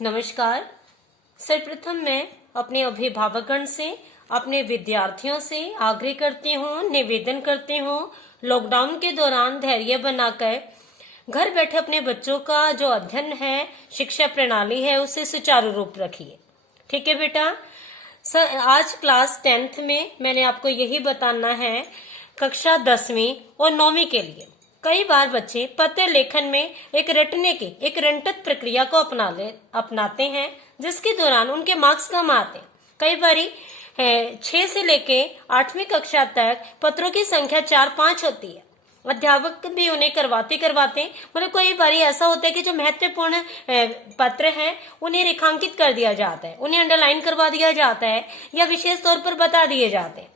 नमस्कार। सर्वप्रथम मैं अपने अभिभावकगण से, अपने विद्यार्थियों से आग्रह करती हूँ, निवेदन करती हूँ, लॉकडाउन के दौरान धैर्य बनाकर घर बैठे अपने बच्चों का जो अध्ययन है, शिक्षा प्रणाली है, उसे सुचारू रूप रखिए। ठीक है बेटा। आज क्लास 10th में मैंने आपको यही बताना है, कक्षा 10वीं और 9वीं के लिए कई बार बच्चे पत्र लेखन में एक रंटक प्रक्रिया को अपनाते हैं, जिसके दौरान उनके मार्क्स कम आते हैं। कई बारी 6 से लेके 8वीं कक्षा तक पत्रों की संख्या 4-5 होती है। अध्यापक भी उन्हें करवाते मतलब कई बारी ऐसा होता है कि जो महत्वपूर्ण पत्र हैं उन्हें रेखांकित कर दिया जाता है, उन्हें अंडरलाइन करवा दिया जाता है या विशेष तौर पर बता दिए जाते हैं।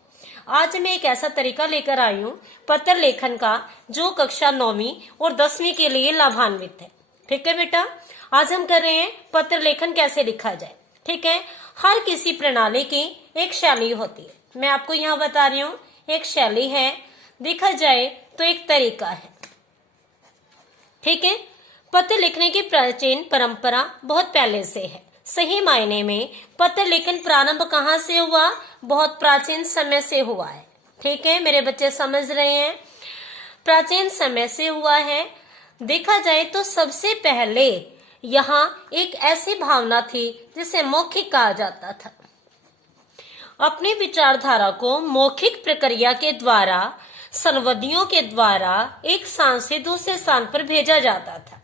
आज मैं एक ऐसा तरीका लेकर आई हूँ पत्र लेखन का, जो कक्षा 9वीं और 10वीं के लिए लाभान्वित है। ठीक है बेटा। आज हम कर रहे हैं पत्र लेखन कैसे लिखा जाए। ठीक है। हर किसी प्रणाली की एक शैली होती है। मैं आपको यहाँ बता रही हूँ, एक शैली है, देखा जाए तो एक तरीका है। ठीक है। पत्र लिखने की प्राचीन परंपरा बहुत पहले से है। सही मायने में पत्र लेखन प्रारंभ कहाँ से हुआ? बहुत प्राचीन समय से हुआ है। ठीक है, मेरे बच्चे समझ रहे हैं, प्राचीन समय से हुआ है। देखा जाए तो सबसे पहले यहाँ एक ऐसी भावना थी जिसे मौखिक कहा जाता था। अपनी विचारधारा को मौखिक प्रक्रिया के द्वारा, संवादियों के द्वारा एक स्थान से दूसरे स्थान पर भेजा जाता था।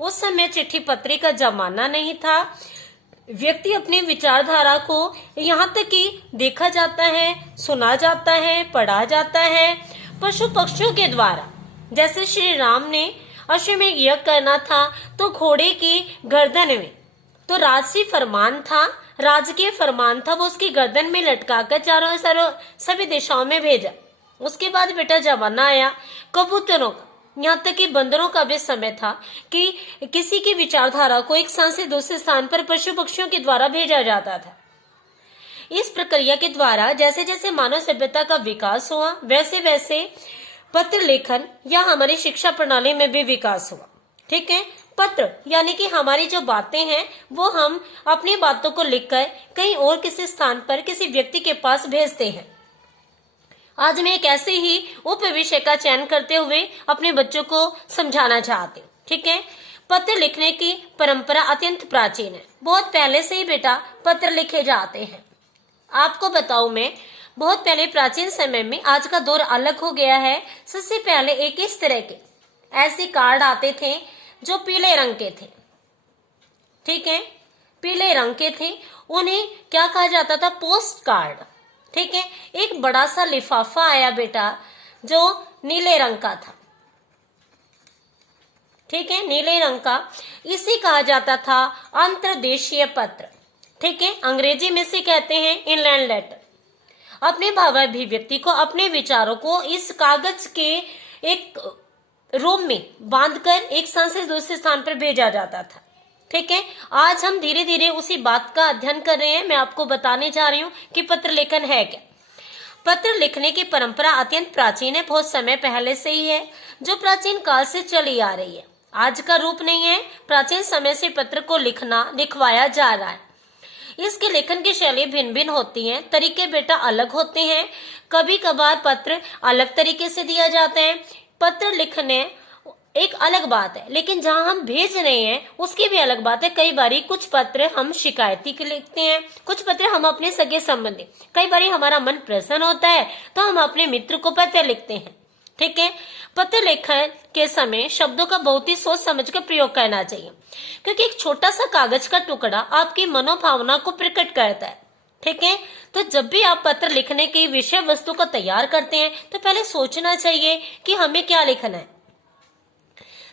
उस समय चिट्ठी पत्री का जमाना नहीं था। व्यक्ति अपनी विचारधारा को यहाँ तक कि देखा जाता है, सुना जाता है, पढ़ा जाता है पशु पक्षियों के द्वारा। जैसे श्री राम ने अश्वमेध यज्ञ करना था तो घोड़े की गर्दन में तो राजसी फरमान था, राजकीय फरमान था, वो उसकी गर्दन में लटकाकर चारों सभी दिशाओं में भेजा। उसके बाद बेटा जमाना आया कबूतरों का, यहाँ तक कि बंदरों का भी समय था कि किसी की विचारधारा को एक स्थान से दूसरे स्थान पर पशु पक्षियों के द्वारा भेजा जाता था। इस प्रक्रिया के द्वारा जैसे जैसे मानव सभ्यता का विकास हुआ, वैसे वैसे पत्र लेखन या हमारी शिक्षा प्रणाली में भी विकास हुआ। ठीक है। पत्र यानी कि हमारी जो बातें हैं वो हम अपनी बातों को लिखकर कहीं और किसी स्थान पर किसी व्यक्ति के पास भेजते हैं। आज मैं एक ऐसे ही उप विषय का चयन करते हुए अपने बच्चों को समझाना चाहती हूँ। ठीक है। पत्र लिखने की परंपरा अत्यंत प्राचीन है। बहुत पहले से ही बेटा पत्र लिखे जाते हैं। आपको बताऊं मैं, बहुत पहले प्राचीन समय में, आज का दौर अलग हो गया है। सबसे पहले एक इस तरह के ऐसे कार्ड आते थे जो पीले रंग के थे। ठीक है, पीले रंग के थे। उन्हें क्या कहा जाता था? Post card. ठीक है। एक बड़ा सा लिफाफा आया बेटा जो नीले रंग का था। ठीक है, नीले रंग का। इसे कहा जाता था अंतर्देशीय पत्र। ठीक है, अंग्रेजी में से कहते हैं इनलैंड लेटर। अपने भावाभिव्यक्ति को, अपने विचारों को इस कागज के एक रोम में बांधकर एक स्थान से दूसरे स्थान पर भेजा जाता था। ठीक है। आज हम धीरे धीरे उसी बात का अध्ययन कर रहे हैं। मैं आपको बताने जा रही हूँ कि पत्र लेखन है क्या। पत्र लिखने की परंपरा अत्यंत प्राचीन है, बहुत समय पहले से ही है, जो प्राचीन काल से चली आ रही है। आज का रूप नहीं है। प्राचीन समय से पत्र को लिखवाया जा रहा है। इसके लेखन की शैली भिन्न भिन्न होती है, तरीके बेटा अलग होते हैं। कभी कभार पत्र अलग तरीके से दिया जाता है। पत्र लिखने एक अलग बात है, लेकिन जहां हम भेज रहे हैं उसकी भी अलग बात है। कई बारी कुछ पत्र हम शिकायती के लिखते हैं, कुछ पत्र हम अपने सगे संबंधी, कई बारी हमारा मन प्रसन्न होता है तो हम अपने मित्र को पत्र लिखते हैं। ठीक है। पत्र लेखन के समय शब्दों का बहुत ही सोच समझ कर प्रयोग करना चाहिए, क्योंकि एक छोटा सा कागज का टुकड़ा आपकी मनोभावना को प्रकट करता है। ठीक है। तो जब भी आप पत्र लिखने की विषय वस्तु को तैयार करते हैं तो पहले सोचना चाहिए कि हमें क्या लिखना है।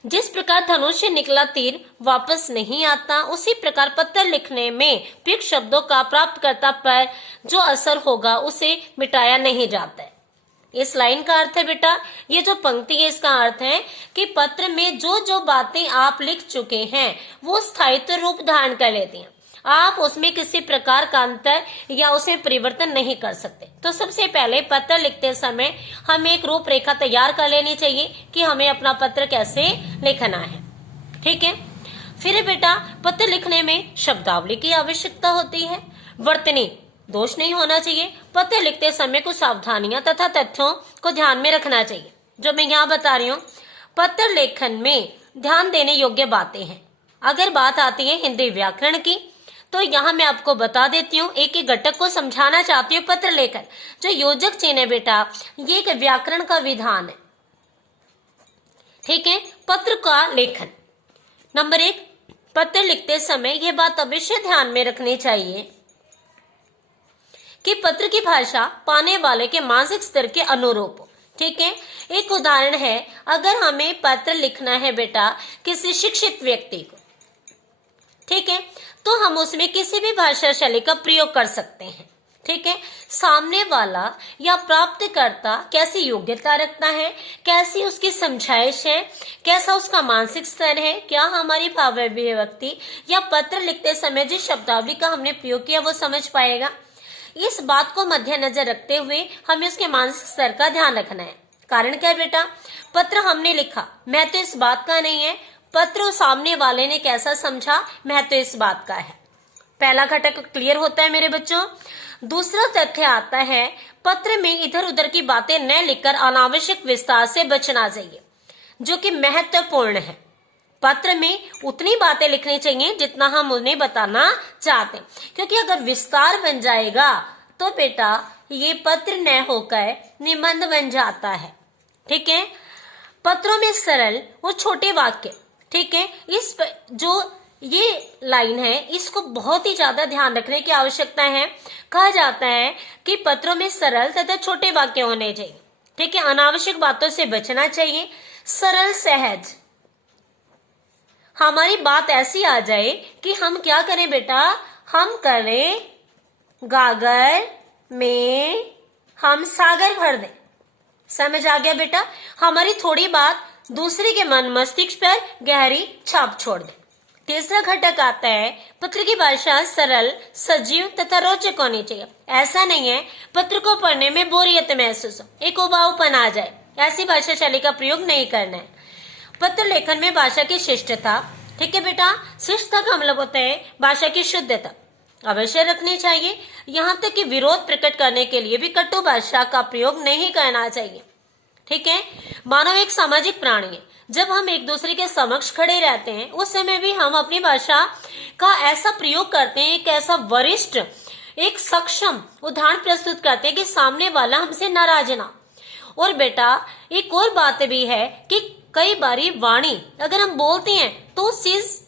जिस प्रकार धनुष से निकला तीर वापस नहीं आता, उसी प्रकार पत्र लिखने में प्रयुक्त शब्दों का प्राप्तकर्ता पर जो असर होगा उसे मिटाया नहीं जाता है। इस लाइन का अर्थ है बेटा, ये जो पंक्ति है इसका अर्थ है कि पत्र में जो जो बातें आप लिख चुके हैं वो स्थायित्व रूप धारण कर लेती हैं। आप उसमें किसी प्रकार का अंतर या उसमें परिवर्तन नहीं कर सकते। तो सबसे पहले पत्र लिखते समय हमें एक रूपरेखा तैयार कर लेनी चाहिए कि हमें अपना पत्र कैसे लिखना है। ठीक है। फिर बेटा बेटा पत्र लिखने में शब्दावली की आवश्यकता होती है। वर्तनी दोष नहीं होना चाहिए। पत्र लिखते समय कुछ सावधानियां तथा तथ्यों को ध्यान में रखना चाहिए जो मैं यहाँ बता रही हूँ। पत्र लेखन में ध्यान देने योग्य बातें हैं। अगर बात आती है हिंदी व्याकरण की तो यहाँ मैं आपको बता देती हूँ, एक एक घटक को समझाना चाहती हूँ। पत्र लेखन जो योजक चिन्ह है बेटा, ये एक व्याकरण का विधान है। ठीक है, पत्र का लेखन। नंबर 1, पत्र लिखते समय यह बात अवश्य ध्यान में रखनी चाहिए कि पत्र की भाषा पाने वाले के मानसिक स्तर के अनुरूप हो। ठीक है, एक उदाहरण है, अगर हमें पत्र लिखना है बेटा किसी शिक्षित व्यक्ति को, ठीक है, तो हम उसमें किसी भी भाषा शैली का प्रयोग कर सकते हैं। ठीक है, सामने वाला या प्राप्तकर्ता कैसी योग्यता रखता है, कैसी उसकी समझाइश है, कैसा उसका मानसिक स्तर है, क्या हमारी भाव अभिव्यक्ति या पत्र लिखते समय जिस शब्दावली का हमने प्रयोग किया वो समझ पाएगा। इस बात को मद्देनजर रखते हुए हमें उसके मानसिक स्तर का ध्यान रखना है। कारण क्या है बेटा, पत्र हमने लिखा, महत्व इस बात का नहीं है पत्र सामने वाले ने कैसा समझा, महत्व इस बात का है। पहला घटक क्लियर होता है मेरे बच्चों। दूसरा तथ्य आता है, पत्र में इधर उधर की बातें न लिखकर अनावश्यक विस्तार से बचना चाहिए, जो कि महत्वपूर्ण है। पत्र में उतनी बातें लिखनी चाहिए जितना हम उन्हें बताना चाहते हैं, क्योंकि अगर विस्तार बन जाएगा तो बेटा ये पत्र न होकर निबंध बन जाता है। ठीक है, पत्रों में सरल और छोटे वाक्य, ठीक है, इस जो ये लाइन है इसको बहुत ही ज्यादा ध्यान रखने की आवश्यकता है। कहा जाता है कि पत्रों में सरल तथा छोटे वाक्य होने चाहिए। ठीक है, अनावश्यक बातों से बचना चाहिए। सरल सहज, हमारी बात ऐसी आ जाए कि हम क्या करें बेटा, हम करें गागर में हम सागर भर दें। समझ आ गया बेटा, हमारी थोड़ी बात दूसरे के मन मस्तिष्क पर गहरी छाप छोड़ दे। तीसरा घटक आता है, पत्र की भाषा सरल, सजीव तथा रोचक होनी चाहिए। ऐसा नहीं है पत्र को पढ़ने में बोरियत महसूस हो, एक उबाऊपन आ जाए, ऐसी भाषा शैली का प्रयोग नहीं करना है। पत्र लेखन में भाषा की शिष्टता, ठीक है बेटा, शिष्टता का मतलब होता है भाषा की शुद्धता अवश्य रखनी चाहिए। यहाँ तक कि विरोध प्रकट करने के लिए भी कटु भाषा का प्रयोग नहीं करना चाहिए। ठीक है, मानव एक सामाजिक प्राणी है। जब हम एक दूसरे के समक्ष खड़े रहते हैं उस समय भी हम अपनी भाषा का ऐसा प्रयोग करते हैं, एक ऐसा वरिष्ठ, एक सक्षम उदाहरण प्रस्तुत करते हैं कि सामने वाला हमसे नाराज ना। और बेटा एक और बात भी है कि कई बारी वाणी अगर हम बोलते हैं तो उस चीज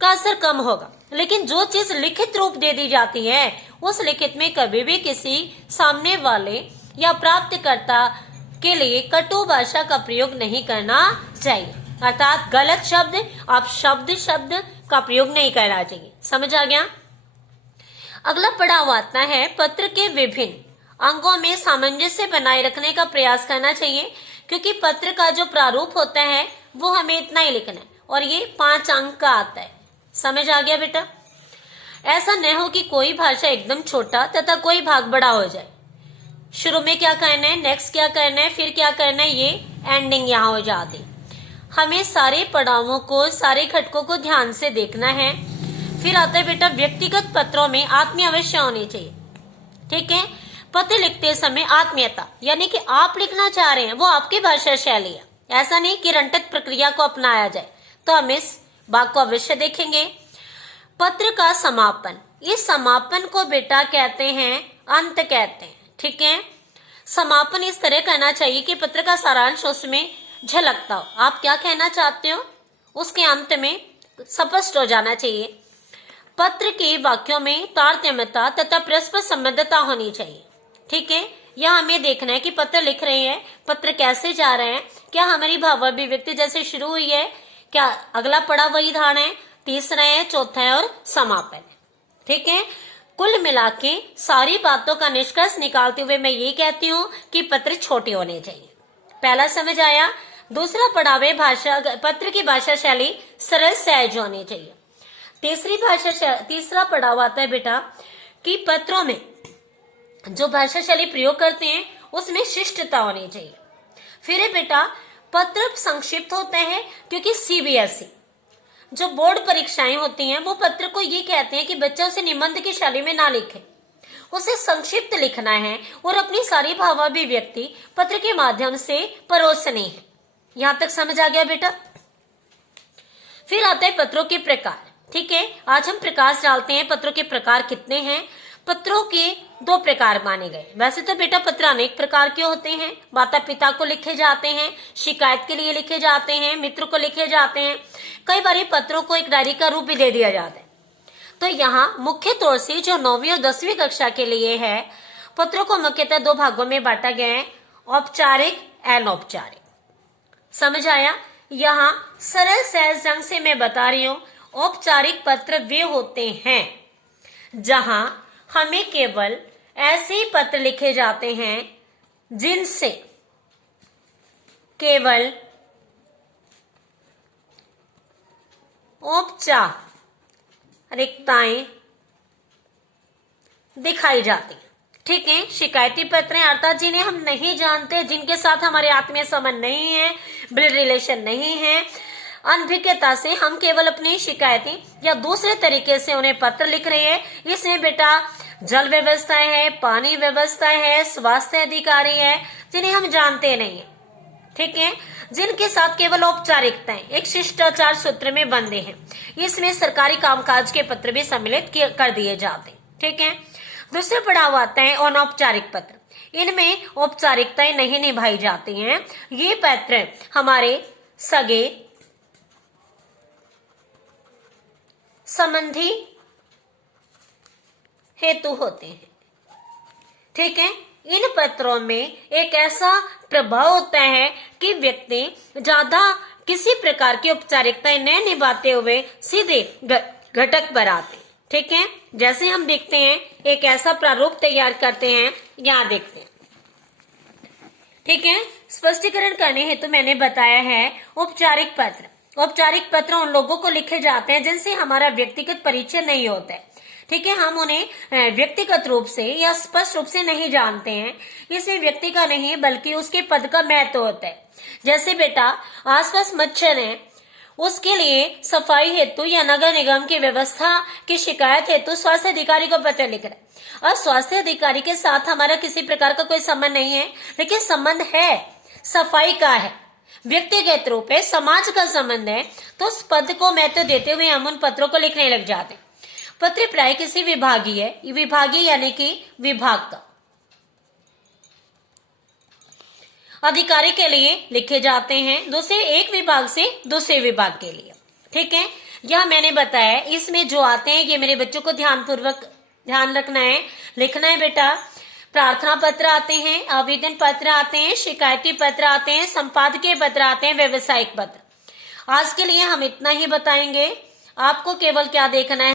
का असर कम होगा, लेकिन जो चीज लिखित रूप दे दी जाती है उस लिखित में कभी भी किसी सामने वाले या प्राप्तकर्ता के लिए कटु भाषा का प्रयोग नहीं करना चाहिए। अर्थात गलत शब्द, आप शब्द का प्रयोग नहीं करना चाहिए। समझ आ गया। अगला पड़ाव आता है, पत्र के विभिन्न अंगों में सामंजस्य बनाए रखने का प्रयास करना चाहिए, क्योंकि पत्र का जो प्रारूप होता है वो हमें इतना ही लिखना है और ये 5 अंक का आता है। समझ आ गया बेटा। ऐसा न हो कि कोई भाषा एकदम छोटा तथा कोई भाग बड़ा हो जाए। शुरू में क्या करना है, नेक्स्ट क्या करना है, फिर क्या करना है, ये एंडिंग यहाँ हो जाती। हमें सारे पड़ावों को, सारे घटकों को ध्यान से देखना है। फिर आता है बेटा, व्यक्तिगत पत्रों में आत्मीय अवश्य होनी चाहिए। ठीक है, पत्र लिखते समय आत्मीयता, यानी कि आप लिखना चाह रहे हैं वो आपकी भाषा शैली है, ऐसा नहीं कि रंटक प्रक्रिया को अपनाया जाए। तो हम इस बात को अवश्य देखेंगे। पत्र का समापन, इस समापन को बेटा कहते हैं अंत कहते हैं। ठीक है, समापन इस तरह करना चाहिए कि पत्र का सारांश उसमें झलकता हो, आप क्या कहना चाहते हो उसके अंत में स्पष्ट हो जाना चाहिए। पत्र के वाक्यों में तारतम्यता तथा परस्पर संबद्धता होनी चाहिए। ठीक है, यह हमें देखना है कि पत्र लिख रहे हैं, पत्र कैसे जा रहे हैं, क्या हमारी भाव अभिव्यक्ति जैसे शुरू हुई है, क्या अगला पड़ा वही धारण है, तीसरा है, चौथा है और समापन। ठीक है, कुल मिला के सारी बातों का निष्कर्ष निकालते हुए मैं ये कहती हूँ कि पत्र छोटे होने चाहिए। पहला समझ आया। दूसरा पड़ाव है भाषा, पत्र की भाषा शैली सरल सहज होनी चाहिए। तीसरा पड़ाव आता है बेटा कि पत्रों में जो भाषा शैली प्रयोग करते हैं उसमें शिष्टता होनी चाहिए। फिर है बेटा, पत्र संक्षिप्त होते हैं क्योंकि सीबीएसई जो बोर्ड परीक्षाएं होती हैं वो पत्र को ये कहते हैं कि बच्चा उसे निबंध की शैली में ना लिखे, उसे संक्षिप्त लिखना है और अपनी सारी भावाभिव्यक्ति पत्र के माध्यम से परोसनी है। यहां तक समझ आ गया बेटा? फिर आता है पत्रों के प्रकार। ठीक है, आज हम प्रकाश डालते हैं पत्रों के प्रकार कितने हैं। पत्रों के 2 प्रकार माने गए। वैसे तो बेटा पत्र अनेक प्रकार के होते हैं। माता पिता को लिखे जाते हैं, शिकायत के लिए लिखे जाते हैं, मित्र को लिखे जाते हैं, कई बार पत्रों को एक डायरी का रूप भी दे दिया जाता है। तो यहाँ मुख्य तौर से जो 9वीं और 10वीं कक्षा के लिए है, पत्रों को मुख्यतः 2 भागों में बांटा गया है, औपचारिक, अनौपचारिक। समझ आया? यहाँ सरल सहज ढंग से मैं बता रही हूं, औपचारिक पत्र वे होते हैं जहां हमें केवल ऐसे ही पत्र लिखे जाते हैं जिनसे केवल औपचारिकताएं दिखाई जाती। ठीक है, शिकायती पत्र हैं अर्थात जिन्हें हम नहीं जानते, जिनके साथ हमारे आत्मीय संबंध नहीं है, ब्लड रिलेशन नहीं है, अनभिज्ञता से हम केवल अपनी शिकायतें या दूसरे तरीके से उन्हें पत्र लिख रहे हैं। इसमें बेटा जल व्यवस्था है, पानी व्यवस्था है, स्वास्थ्य अधिकारी है, जिन्हें हम जानते नहीं है। ठीक है, जिनके साथ केवल औपचारिकताएं एक शिष्टाचार सूत्र में बंधे हैं। इसमें सरकारी कामकाज के पत्र भी सम्मिलित कर दिए जाते हैं। ठीक है, दूसरे पड़ाव आता है अनौपचारिक पत्र। इनमें औपचारिकताएं नहीं निभाई जाती हैं। ये पत्र हमारे सगे संबंधी हेतु होते हैं। ठीक है, इन पत्रों में एक ऐसा प्रभाव होता है कि व्यक्ति ज्यादा किसी प्रकार की औपचारिकताएं न निभाते हुए सीधे घटक पर आते। ठीक है, जैसे हम देखते हैं एक ऐसा प्रारूप तैयार करते हैं, यहां देखते हैं। ठीक है, स्पष्टीकरण करने हेतु मैंने बताया है औपचारिक पत्र। औपचारिक पत्र उन लोगों को लिखे जाते हैं जिनसे हमारा व्यक्तिगत परिचय नहीं होता है। ठीक है, हम उन्हें व्यक्तिगत रूप से या स्पष्ट रूप से नहीं जानते हैं। इसमें व्यक्ति का नहीं बल्कि उसके पद का महत्व होता है। जैसे बेटा आसपास मच्छर है, उसके लिए सफाई हेतु या नगर निगम की व्यवस्था की शिकायत हेतु स्वास्थ्य अधिकारी को पत्र लिख रहा है। और स्वास्थ्य अधिकारी के साथ हमारा किसी प्रकार का कोई संबंध नहीं है, लेकिन संबंध है, सफाई का है, व्यक्तिगत रूप है, समाज का संबंध है। तो उस पद को महत्व देते हुए हम उन पत्रों को लिखने लग जाते हैं। पत्र प्राय किसी विभागीय यानी कि विभाग का अधिकारी के लिए लिखे जाते हैं, दूसरे एक विभाग से दूसरे विभाग के लिए। ठीक है, यह मैंने बताया। इसमें जो आते हैं ये मेरे बच्चों को ध्यानपूर्वक ध्यान रखना है, लिखना है बेटा। प्रार्थना पत्र आते हैं, आवेदन पत्र आते हैं, शिकायती पत्र आते हैं, संपादकीय पत्र आते हैं, व्यवसायिक पत्र। आज के लिए हम इतना ही बताएंगे। आपको केवल क्या देखना है,